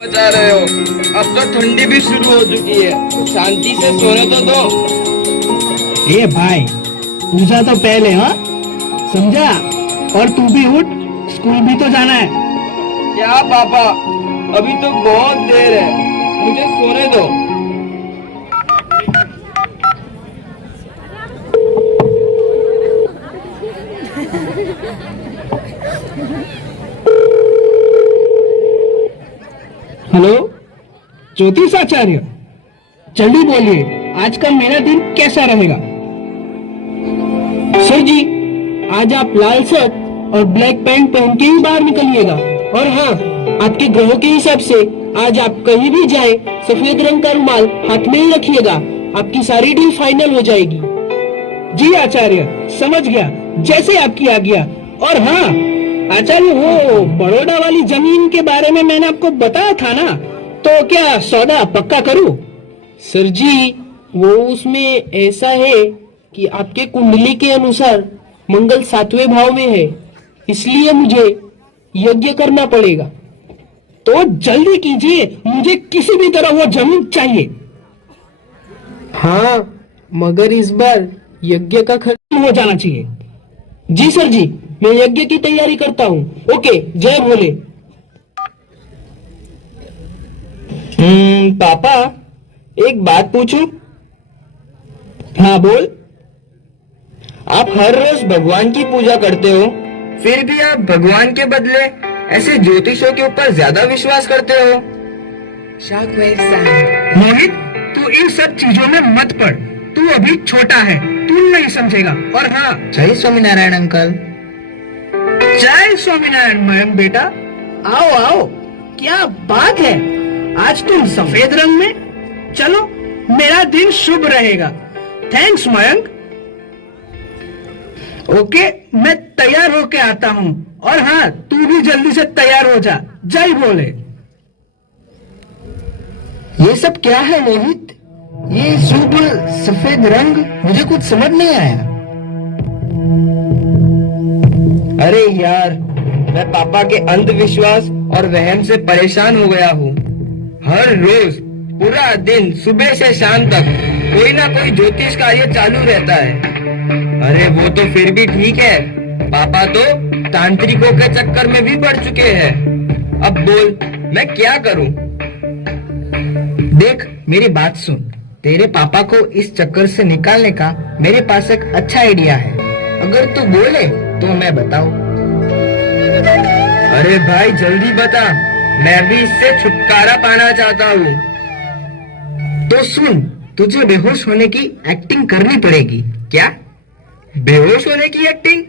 बचा रहे हो। अब तो ठंडी भी शुरू हो चुकी है, शांति से सोने तो दो। ए भाई, पूजा तो पहले, हाँ समझा? और तू भी उठ, स्कूल भी तो जाना है। क्या पापा, अभी तो बहुत देर है, मुझे सोने दो। हेलो, ज्योतिष आचार्य, जल्दी बोलिए, आज का मेरा दिन कैसा रहेगा? सर जी, आज आप लाल शर्ट और ब्लैक पैंट पहन के ही बाहर निकलिएगा। और हाँ, आपके ग्रहों के हिसाब से आज आप कहीं भी जाए, सफेद रंग का रुमाल हाथ में ही रखिएगा, आपकी सारी डील फाइनल हो जाएगी। जी आचार्य, समझ गया, जैसे आपकी आज्ञा। और हाँ आचार्य, वो बड़ौदा वाली जमीन के बारे में मैंने आपको बताया था ना, तो क्या सौदा पक्का करूं? सर जी, वो उसमें ऐसा है कि आपके कुंडली के अनुसार मंगल 7वें भाव में है, इसलिए मुझे यज्ञ करना पड़ेगा। तो जल्दी कीजिए, मुझे किसी भी तरह वो जमीन चाहिए। हाँ, मगर इस बार यज्ञ का खर्च हो जाना चाहिए। जी सर जी, मैं यज्ञ की तैयारी करता हूँ। ओके, जय भोले। पापा, एक बात पूछूं? हाँ बोल। आप हर रोज भगवान की पूजा करते हो, फिर भी आप भगवान के बदले ऐसे ज्योतिषों के ऊपर ज्यादा विश्वास करते हो। मोहित, तू इन सब चीजों में मत पड़, तू अभी छोटा है, तू नहीं समझेगा। और हाँ, जय स्वामीनारायण अंकल। जय स्वामीनारायण मयंक बेटा, आओ आओ, क्या बात है, आज तुम सफेद रंग में। चलो, मेरा दिन शुभ रहेगा। थैंक्स मयंक। ओके, मैं तैयार होके आता हूँ। और हाँ, तू भी जल्दी से तैयार हो जा। जय भोले। ये सब क्या है मोहित? ये शुभ सफेद रंग, मुझे कुछ समझ नहीं आया। अरे यार, मैं पापा के अंधविश्वास और वहम से परेशान हो गया हूँ। हर रोज पूरा दिन सुबह से शाम तक कोई ना कोई ज्योतिष कार्य चालू रहता है। अरे वो तो फिर भी ठीक है, पापा तो तांत्रिकों के चक्कर में भी पड़ चुके हैं। अब बोल, मैं क्या करूं? देख, मेरी बात सुन, तेरे पापा को इस चक्कर से निकालने का मेरे पास एक अच्छा आइडिया है। अगर तू बोले तो मैं बताऊं। अरे भाई जल्दी बता, मैं भी इससे छुटकारा पाना चाहता हूँ। तो सुन, तुझे बेहोश होने की एक्टिंग करनी पड़ेगी। क्या? बेहोश होने की एक्टिंग?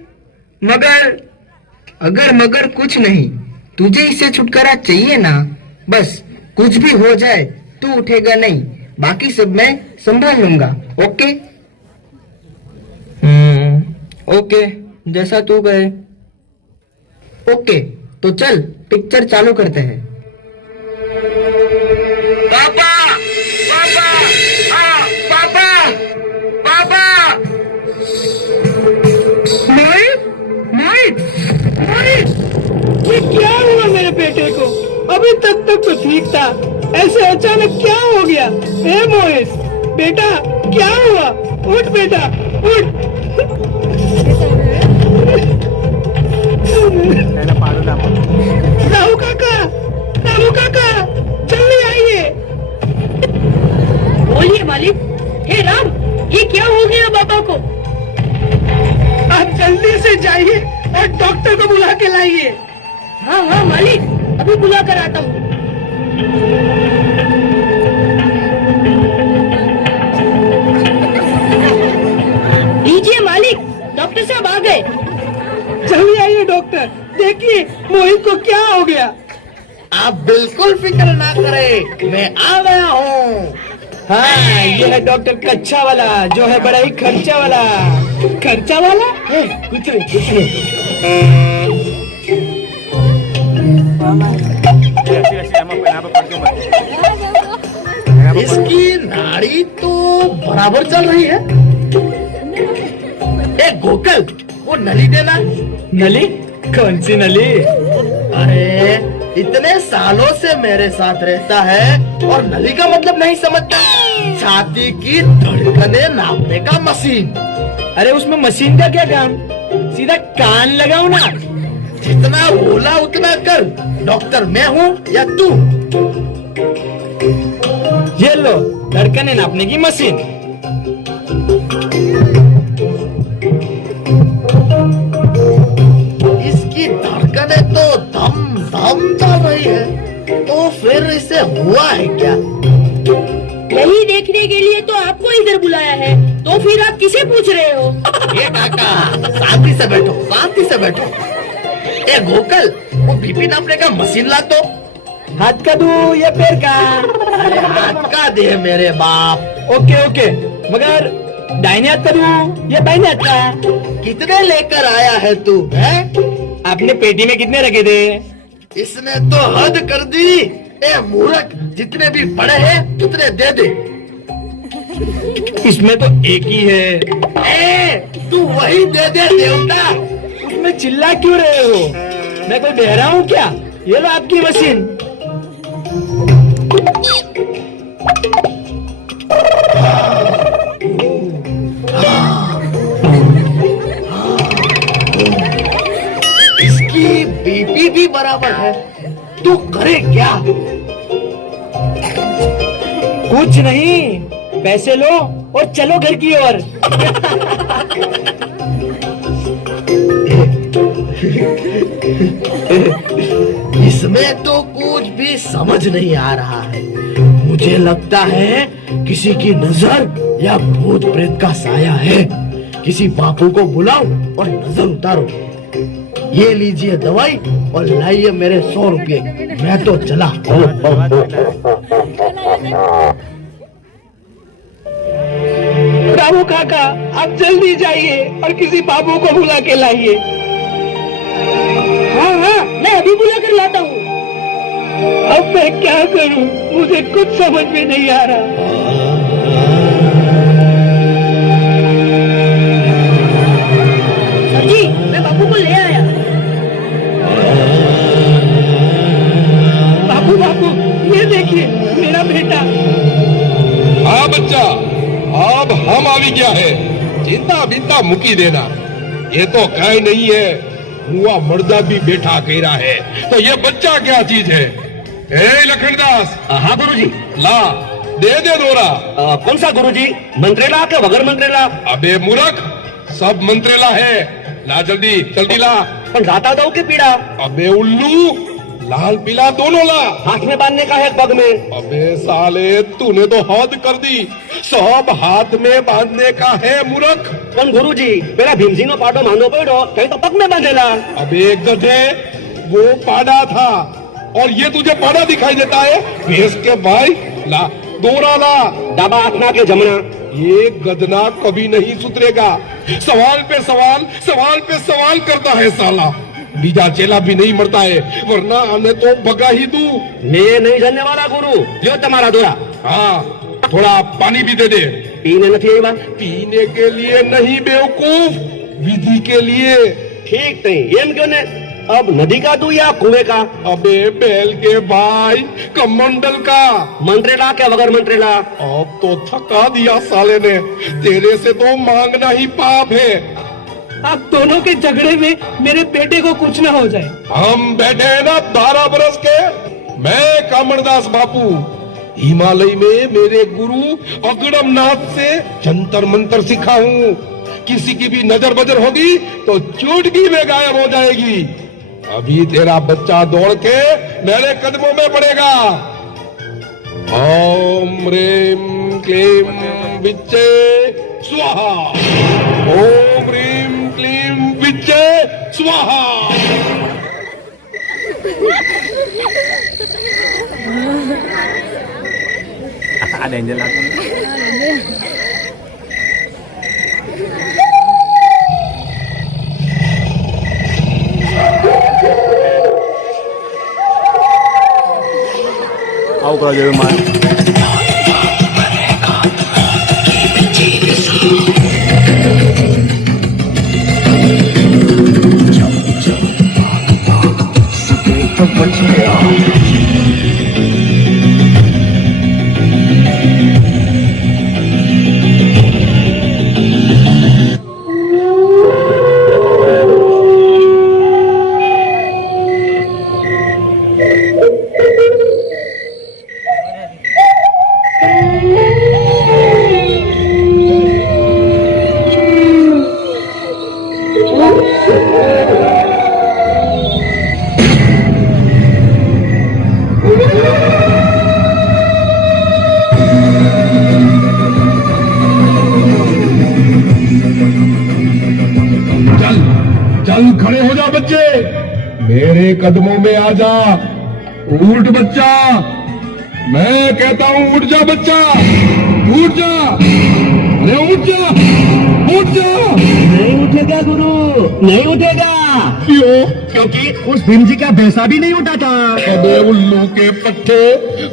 मगर कुछ नहीं, तुझे इससे छुटकारा चाहिए ना। बस कुछ भी हो जाए, तू उठेगा नहीं, बाकी सब मैं संभाल लूंगा। ओके? ओके, जैसा तू कहे। ओके, तो चल पिक्चर चालू करते हैं। पापा! पापा! पापा! पापा! मोहित, मोहित, मोहित, ये क्या हुआ मेरे बेटे को? अभी तक तो ठीक था, ऐसे अचानक क्या हो गया? ए मोहित बेटा, क्या हुआ? उठ बेटा, उठ। राहु काका, राहु काका, जल्दी आइए। बोलिए मालिक। हे राम, ये क्या हो गया पापा को? आप जल्दी से जाइए और डॉक्टर को बुला के लाइए। हाँ हाँ मालिक, अभी बुला कर आता हूँ। लीजिए मालिक, डॉक्टर साहब आ गए। जल्दी आइए डॉक्टर, देखिए मोहित को क्या हो गया। आप बिल्कुल फिक्र ना करें, मैं आ गया हूँ। हाँ, ये है डॉक्टर कच्चा वाला, जो है बड़ा ही खर्चा वाला। खर्चा वाला? कुछ नहीं, कुछ नहीं। इसकी नाड़ी तो बराबर चल रही है। ए गोकल, वो नली देना। नली? कौन सी नली? अरे इतने सालों से मेरे साथ रहता है और नली का मतलब नहीं समझता। छाती की धड़कने नापने का मशीन। अरे उसमें मशीन का क्या काम, सीधा कान लगाओ ना। जितना बोला उतना कर। डॉक्टर मैं हूँ या तू? ये लो धड़कने नापने की मशीन। इसकी धड़कने तो धम धम चल रही है, तो फिर इसे हुआ है क्या? यही देखने के लिए तो आपको इधर बुलाया है, तो फिर आप किसे पूछ रहे हो? ये काका शांति से बैठो, शांति से बैठो। ए गोकल, वो बीपी नापने का मशीन ला तो। हाथ का दूं या पैर का? अरे हाथ का दे मेरे बाप। ओके ओके, मगर दाहिने हाथ का दूं या बाइने हाथ का? कितने लेकर आया है तू? है आपने पेटी में कितने रखे थे? इसने तो हद कर दी। ए मूर्ख, जितने भी पड़े हैं उतने दे दे। इसमें तो एक ही है। ए तू वही दे दे देवता। उसमें चिल्ला क्यों रहे हो? मैं कोई बहरा हूँ क्या? ये लो आपकी मशीन। इसकी बीपी भी बराबर है। तू करे क्या? कुछ नहीं, पैसे लो और चलो घर की ओर। इसमें तो कुछ भी समझ नहीं आ रहा है। मुझे लगता है किसी की नजर या भूत प्रेत का साया है। किसी बापू को बुलाओ और नजर उतारो। ये लीजिए दवाई और लाइए मेरे 100 रुपये। मैं तो चला। बाबू काका, आप जल्दी जाइए और किसी बाबू को बुला के लाइए। हाँ हाँ, मैं अभी बुला कर लाता हूँ। अब मैं क्या करूं? मुझे कुछ समझ में नहीं आ रहा। सर जी, मैं बापू को ले आया। बाबू बाबू, ये देखिए मेरा बेटा। हाँ बच्चा, अब हम आवी गया है। चिंता बिंता मुकी देना। ये तो कहीं नहीं है, हुआ मर्दा भी बैठा कह रहा है, तो ये बच्चा क्या चीज है? ए लखनदास। हाँ गुरुजी। ला दे दे दोरा। कौन सा गुरुजी, मंत्रेला के बगैर मंत्रेला? अबे मूर्ख, सब मंत्रेला है। ला जल्दी जल्दी ला। पण जाता दो की पीड़ा? अबे उल्लू, लाल पीला दोनों ला। हाथ में बांधने का है पग में? अबे साले, तूने तो हद कर दी। सब हाथ में बांधने का है मूर्ख। पण गुरुजी, मेरा भीमसिंह पाटो मानो पड़ो, कहीं तो पग में बांधेला। अबे गधे, वो पाड़ा था और ये तुझे पाड़ा दिखाई देता है? भैंस के भाई, ला दोरा ला। डाबा आत्मा के जमना। ये गदना कभी नहीं सुधरेगा। सवाल पे सवाल, सवाल पे सवाल करता है साला। बीजा चेला भी नहीं मरता है, वरना आने तो भगा ही दू। मैं नहीं जानने वाला गुरु, लो तुम्हारा दोरा। हाँ, थोड़ा पानी भी दे दे। पीने नहीं आई बात? पीने के लिए नहीं बेवकूफ, विधि के लिए। ठीक नहीं, एम क्यों ने? अब नदी का दूं या कुएं का? अबे बैल के भाई, कमंडल का। मंत्रेला के बगैर मंत्रेला? अब तो थका दिया साले ने। तेरे से तो मांगना ही पाप है। आप दोनों के झगड़े में मेरे बेटे को कुछ ना हो जाए। हम बैठे हैं ना 12 बरस के। मैं कामड़दास बापू, हिमालय में मेरे गुरु अगड़मनाथ से जंतर मंतर सीखा हूँ। किसी की भी नजर बजर होगी तो चुटकी में गायब हो जाएगी। अभी तेरा बच्चा दौड़ के मेरे कदमों में पड़ेगा। ओम ह्रीम क्लीम विच्चे स्वाहा। ओम ह्रीम क्लीम विच्चे स्वाहा। Ada yang jelas. Aku kalau jadi rumah. बच गया। मेरे कदमों में आ जा। उठ बच्चा, मैं कहता हूँ उठ जा बच्चा, उठ जा, अरे उठ जा, उठ जा। नहीं उठेगा गुरु, नहीं उठेगा। क्यों? क्योंकि उस भीम जी का भैंसा भी नहीं उठा था। अबे उल्लू के पट्टे,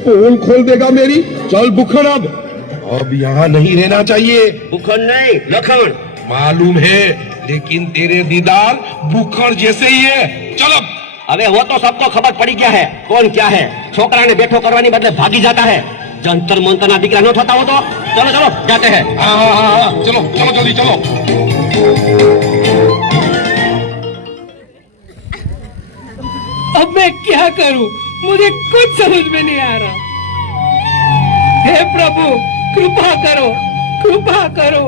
पोल खोल देगा मेरी। चल बुखड़ अब यहाँ नहीं रहना चाहिए। बुखन नहीं, लखन। मालूम है, लेकिन तेरे दीदार बुखड़ जैसे ही है। चल अब। अबे वो तो सबको खबर पड़ी क्या है, कौन क्या है। छोकरा ने बैठो करवानी बदले भागी जाता है। जंतर मंतर ना दिखरा न उठाता हो तो चलो चलो जाते हैं। हाँ, चलो चलो जल्दी चलो। अब मैं क्या करूं? मुझे कुछ समझ में नहीं आ रहा। हे प्रभु, कृपा करो, कृपा करो।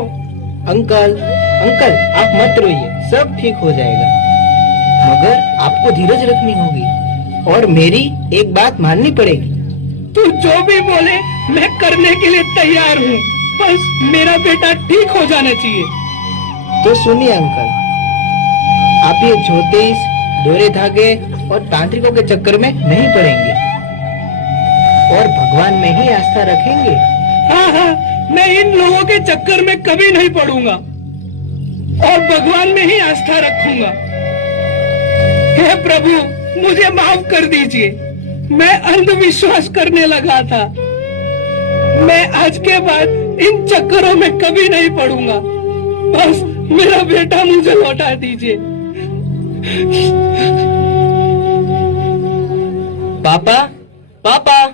अंकल, अंकल आप मत रोइए, सब ठीक हो जाएगा। मगर आपको धीरज रखनी होगी और मेरी एक बात माननी पड़ेगी। तू जो भी बोले मैं करने के लिए तैयार हूँ, बस मेरा बेटा ठीक हो जाना चाहिए। तो सुनिए अंकल, आप ये ज्योतिष, डोरे धागे और तांत्रिकों के चक्कर में नहीं पड़ेंगे और भगवान में ही आस्था रखेंगे। हाँ हाँ, मैं इन लोगों के चक्कर में कभी नहीं पड़ूंगा और भगवान में ही आस्था रखूंगा। हे प्रभु, मुझे माफ कर दीजिए, मैं अंधविश्वास करने लगा था। मैं आज के बाद इन चक्करों में कभी नहीं पड़ूंगा। बस मेरा बेटा मुझे लौटा दीजिए। पापा, पापा,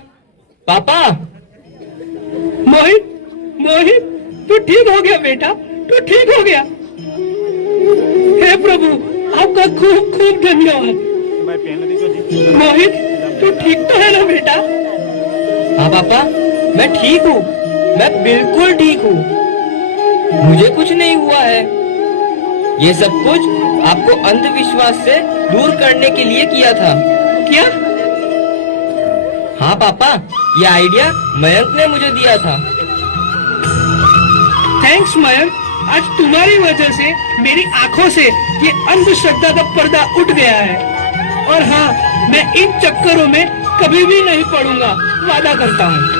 पापा। मोहित, मोहित, तू ठीक हो गया बेटा, तू ठीक हो गया। हे प्रभु, आपका खूब खूब धन्यवाद। मोहित, तू ठीक तो है ना बेटा? हाँ पापा, मैं ठीक हूँ, मैं बिल्कुल ठीक हूँ। मुझे कुछ नहीं हुआ है। ये सब कुछ आपको अंधविश्वास से दूर करने के लिए किया था। क्या? हाँ पापा, ये आइडिया मयंक ने मुझे दिया था। थैंक्स मयंक, आज तुम्हारी वजह से मेरी आंखों से ये अंधश्रद्धा का पर्दा उठ गया है। और हाँ, मैं इन चक्करों में कभी भी नहीं पड़ूंगा, वादा करता हूँ।